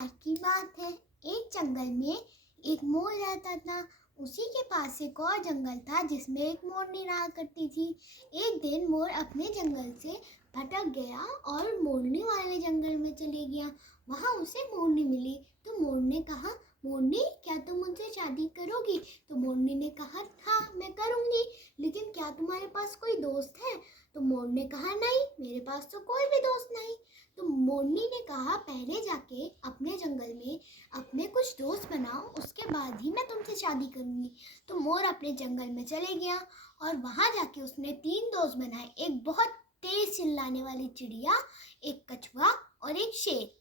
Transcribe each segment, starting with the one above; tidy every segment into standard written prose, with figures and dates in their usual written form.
आज की बात है, एक जंगल में एक मोर रहता था। उसी के पास एक और जंगल था जिसमें एक मोरनी रहा करती थी। एक दिन मोर अपने जंगल से भटक गया और मोरनी वाले जंगल में चले गया। वहाँ उसे मोरनी मिली तो मोर ने कहा, मोरनी क्या तुम मुझसे शादी करोगी? तो मोरनी ने कहा, हाँ मैं करूँगी, लेकिन क्या तुम्हारे पास कोई दोस्त है? तो मोर ने कहा, नहीं मेरे पास तो कोई भी दोस्त नहीं। तो मोरनी ने कहा, पहले जाके अपने जंगल में अपने कुछ दोस्त बनाओ, उसके बाद ही मैं तुमसे शादी करूंगी। तो मोर अपने जंगल में चले गया और वहां जाके उसने 3 दोस्त बनाए। एक बहुत तेज चिल्लाने वाली चिड़िया, एक कछुआ और एक शेर।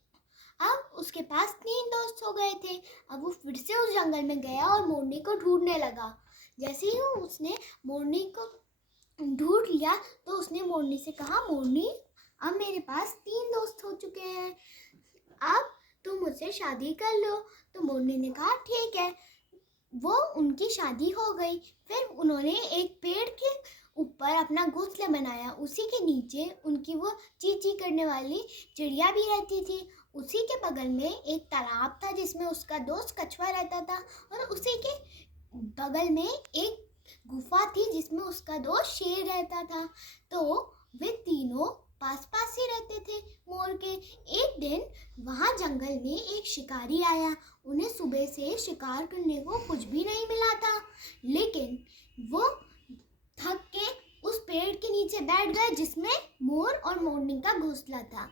अब उसके पास 3 दोस्त हो गए थे। अब वो फिर से उस जंगल में गया और मोरनी को ढूंढने लगा। जैसे ही उसने मोरनी को ढूंढ लिया तो उसने मोरनी से कहा, मोरनी अब मेरे पास 3 दोस्त हो चुके हैं, अब तुम मुझसे शादी कर लो। तो मोरनी ने कहा, ठीक है। वो उनकी शादी हो गई। फिर उन्होंने एक पेड़ के ऊपर अपना घोंसला बनाया। उसी के नीचे उनकी वो ची ची करने वाली चिड़िया भी रहती थी। उसी के बगल में एक तालाब था जिसमें उसका दोस्त कछुआ रहता था, और उसी के बगल में एक गुफा थी जिसमें उसका दोस्त शेर रहता था। तो वे तीनों पास पास ही रहते थे मोर के। एक दिन वहाँ जंगल में एक शिकारी आया। उन्हें सुबह से शिकार करने को कुछ भी नहीं मिला था, लेकिन वो थक के उस पेड़ के नीचे बैठ गए जिसमें मोर और मोरनी का घोंसला था।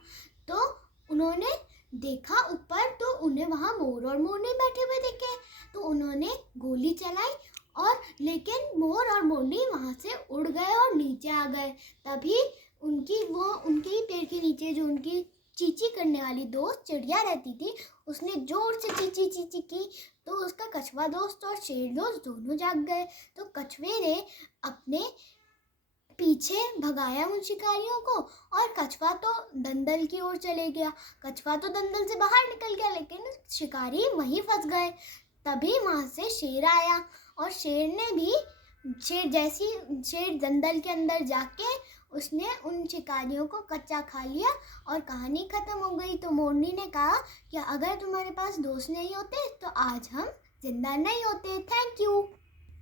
तो उन्होंने देखा ऊपर, तो उन्हें वहाँ मोर और मोरनी बैठे हुए दिखे। तो उन्होंने गोली चलाई, और लेकिन मोर और मोरनी वहाँ से उड़ गए और नीचे आ गए। तभी उनके पेड़ के नीचे जो उनकी चींची करने वाली दोस्त चिड़िया रहती थी, उसने जोर से चींची चींची की। तो उसका कछुआ दोस्त और शेर दोस्त दोनों जाग गए। तो कछुए ने अपने पीछे भगाया उन शिकारियों को, और कछुआ तो दंदल की ओर चले गया। कछुआ तो दंदल से बाहर निकल गया, लेकिन शिकारी वहीं फंस गए। तभी वहाँ से शेर आया, और शेर दंदल के अंदर जाके उसने उन शिकारियों को कच्चा खा लिया और कहानी खत्म हो गई। तो मोरनी ने कहा कि अगर तुम्हारे पास दोस्त नहीं होते तो आज हम जिंदा नहीं होते। Thank you.